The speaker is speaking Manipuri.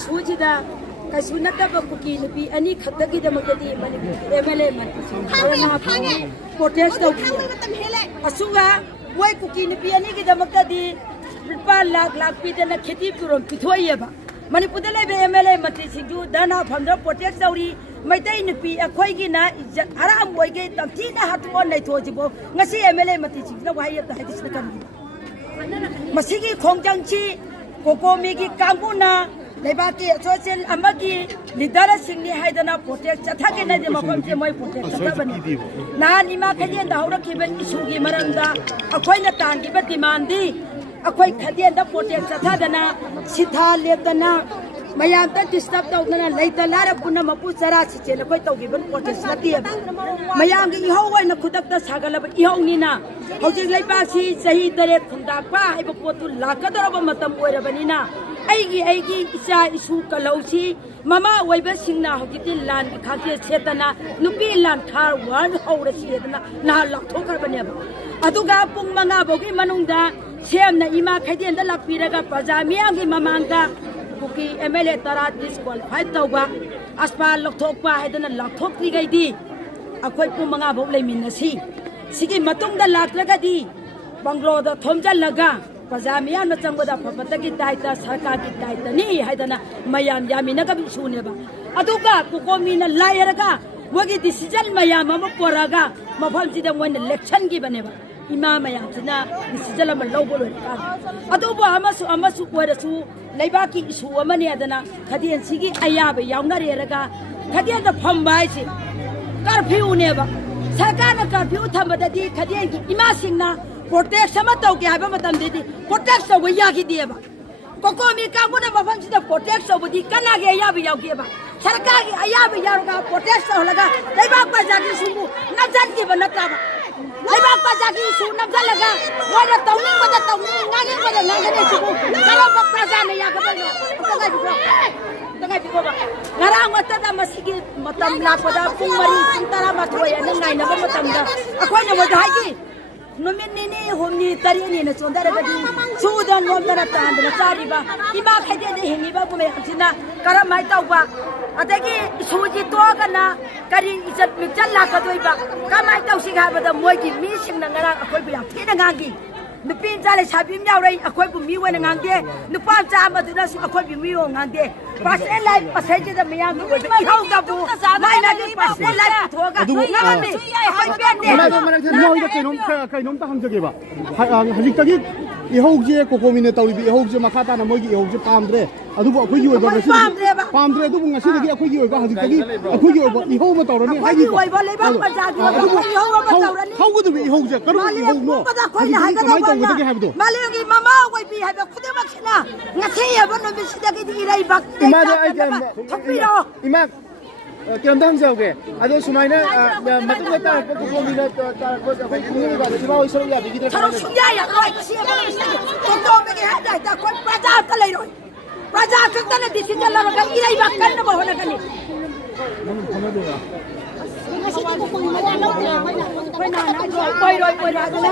इशूजिदा कैसु नत्तब कुकी नुपी अनि खत्तगिदमकदी एमएलए मंत्री प्रोटेस्ट तौबी असुगा वै कुकी नुपी अनि गिदमकदी रुपा लाख लाख पीदना खेती पुरम पिथोयेबा मणिपुर एमएलए मंत्री सिंधु धना फंड प्रोटेक्ट तौरी मैतई नुपी अखोइगिना इज्जत आराम ओइगे तमथीना हाथो नैथोजिबो ngasi एमएलए मंत्री सिंधु वाहियत हाइदिसना कमी मसिगी खोंगजंगची कोकोमीगी कांगुना लेबाकी सोशल अमगी लीडर सिंगनी हाइदना प्रोटेक्ट चथागे नदि मफम से मोय प्रोटेक्ट चथाबनी नान इमा खदियन दाउरखिबा इशूगी मरंदा अखोइना तांगिबा डिमांडी अखोइ खदियन प्रोटेक्ट चथादना सिथा लेतना मयाम डिस्टर्ब तौदना लैता लारा पुना मपु चरा सिचेल कोइ तौगिबन प्रोटेक्ट नतियब मयाम गी इहो वैना खुदकता सागलब इहोनिना हौजिक लैबासी सही दरे खुंदापा हाइबो पोतु लाकदरब मतम ओइरबनिना ऐगी इचा इशू कलौसी ममा ओइबा सिंगना हौजिति लान खाके सेतना नुपी लान खार वन हौरा सेदना ना लाथोखरबनेब अदुगा पुंग मंगा बोगी मनुंगदा सेमना इमा खैदेनदा लापिरगा प्रजा मियांगी ममांगा कुकी एमएलए तरा डिस्क्वालिफाइड तौबा अस्पाल लथोकपा हाइदना लाथोक्रिगैदी अखोइ पुंग मंगा बोग लेमिनसी सिगी मतुंगदा लात्रगदी बंगलोदा थोमजलगा प्रजा मियाम चंगदा फपतगी दायित्व सरकार की दायित्व नहीं हाइदना मयाम यामिनगा बिसुनेबा अदुगा कुकोमीना लायरगा वगी डिसीजन मयाम अम पोरागा मफमसिदा मोइन इलेक्शन की बनेबा इमा मयामसिना डिसीजन अम लौबो लोइका अदुबो अमसु कोरसु लैबाकी इशू अमने अदना खदियन सिगी अयाबा यावनरेरगा खदियन द फमबाइसि कर्फ्यूनेबा सरकारना कर्फ्यू थमबददी खदियन की इमा सिंगना प्रोटेक्ट तौगे है प्रोटेक्ट तब यादीब कोकोमी कांगुना मफमसिदा प्रोटेक्ट तौबदी कनागे अयाब याउगेबा सरकार की अयाब याउगा प्रोटेक्ट तौलगा लेबाक प्रजागी सुबु नजनगिब नत्राबा लेबाक प्रजागी सु नजलगा मोना तौनी नागे सुबु करब प्रजा ने यागबनो ngarang matada masigi matam lakpada pung mari tara mathoya nang nainaba matamda akhona wadhaigi numin nini humni tari ni na chondaragadi sudan nomdara tandra chariba ima khade de hingiba bume hamsina karamai tawba adagi suji togana kari ijat michal lakadoiba kamai tawsi habada moigi mi singna ngara akhoi biya thina ngangi nupin jale sabim yawrai akhoi bu mi wena ngangde nupa chama duna su akhoi bi mi wo ngangde personal life passage da miyam ko ihau da bu mai na di personal life thoga ngami akhoi pende noi da kainom ta hamjage ba hajik tagi ihauje kokomine tawri ihauje makhata na mogi ihauje pamdre adubu akhoi gi oiba pamdre adubu ngasi dagi akhoi gi oiba hajik tagi akhoi gi oiba ihau ma tawrani haji oiba leba pajagi ihau ma tawrani hau gudu ihau je karu ihau no malegi mama wai bi haba khudemak sina ngasi yaba no bisidagi di irai bak ima do ai ima kiam dang jauge ado sumaina matung ta kokomine ta ko akhoi kungi ba siba oi soro ya bi gidra soro sungya ya roi si ba ko to me ge hada ta ko praja ta lai roi praja ka na decision la ga irai bak kan ba hona kani ngasi ko ko ma na lo na koi na koi roi koi ra na